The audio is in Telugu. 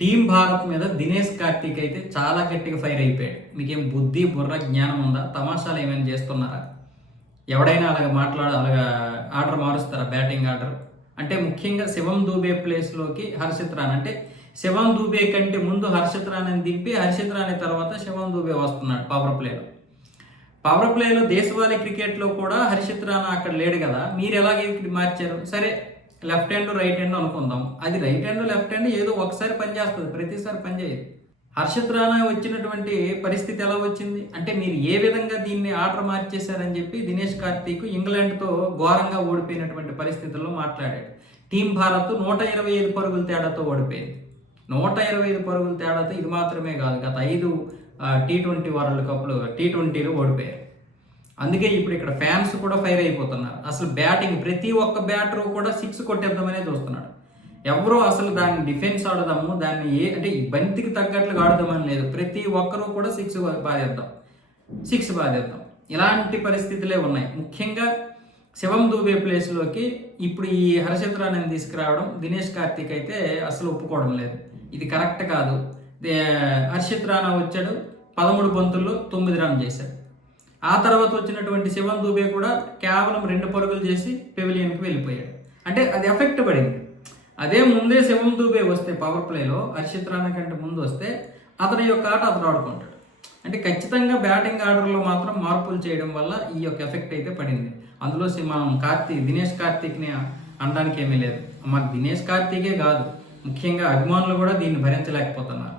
టీం భారత్ మీద దినేష్ కార్తీక్ అయితే చాలా గట్టిగా ఫైర్ అయిపోయాడు. మీకేం బుద్ధి బుర్ర జ్ఞానం ఉందా? తమాషాలు ఏమైనా చేస్తున్నారా? ఎవడైనా అలాగా ఆర్డర్ మారుస్తారా? బ్యాటింగ్ ఆర్డర్ అంటే ముఖ్యంగా శివం దూబే ప్లేస్లోకి హర్షిత్ రాణా, అంటే శివం దూబే కంటే ముందు హర్షిత్ రాణాని దింపి హర్షిత్ రాణా తర్వాత శివం దూబే వస్తున్నాడు పవర్ ప్లేలో దేశవాళీ క్రికెట్లో కూడా హర్షిత్ రాణా అక్కడ లేడు కదా, మీరు ఎలాగే మార్చారు? సరే, లెఫ్ట్ హ్యాండ్ రైట్ హ్యాండ్ అనుకుందాం. అది రైట్ హ్యాండ్ లెఫ్ట్ హ్యాండ్ ఏదో ఒకసారి పనిచేస్తుంది, ప్రతిసారి పనిచేయదు. హర్షిత్ రాణా వచ్చినటువంటి పరిస్థితి ఎలా వచ్చింది అంటే మీరు ఏ విధంగా దీన్ని ఆర్డర్ మార్చేశారని చెప్పి దినేష్ కార్తీక్ ఇంగ్లాండ్తో ఘోరంగా ఓడిపోయినటువంటి పరిస్థితుల్లో మాట్లాడాడు. టీం భారత్ 125 పరుగుల తేడాతో ఓడిపోయింది. 125 పరుగుల తేడాతో ఇది మాత్రమే కాదు, గత 5 T20 వరల్డ్ కప్లు T20లో ఓడిపోయారు. అందుకే ఇప్పుడు ఇక్కడ ఫ్యాన్స్ కూడా ఫైర్ అయిపోతున్నారు. అసలు బ్యాటింగ్ ప్రతి ఒక్క బ్యాటరు కూడా 6 కొట్టేద్దామనే చూస్తున్నాడు. ఎవరో అసలు దాన్ని డిఫెన్స్ ఆడదాము, దాన్ని అంటే ఈ బంతికి తగ్గట్లుగా ఆడదామని లేదు. ప్రతి ఒక్కరూ కూడా 6 బాధేద్దాం ఇలాంటి పరిస్థితులే ఉన్నాయి. ముఖ్యంగా శివం దూబే ప్లేస్లోకి ఇప్పుడు ఈ హర్షిత్ రాణాని తీసుకురావడం దినేష్ కార్తీక్ అయితే అసలు ఒప్పుకోవడం లేదు. ఇది కరెక్ట్ కాదు. హర్షిత్ రాణా వచ్చాడు, 13 బంతుల్లో 9 రన్ చేశాడు. ఆ తర్వాత వచ్చినటువంటి శివం దూబే కూడా కేవలం 2 పరుగులు చేసి పెవిలియన్కి వెళ్ళిపోయాడు. అంటే అది ఎఫెక్ట్ పడింది. అదే ముందే శివం దూబే వస్తే పవర్ ప్లేలో హర్షిత్ రాణా కంటే ముందు వస్తే అతని యొక్క ఆట అతను ఆడుకుంటాడు. అంటే ఖచ్చితంగా బ్యాటింగ్ ఆర్డర్లో మాత్రం మార్పులు చేయడం వల్ల ఈ యొక్క ఎఫెక్ట్ అయితే పడింది. అందులో మనం దినేష్ కార్తీక్ని అనడానికి ఏమీ లేదు. మాకు దినేష్ కార్తీకే కాదు, ముఖ్యంగా అభిమానులు కూడా దీన్ని భరించలేకపోతున్నారు.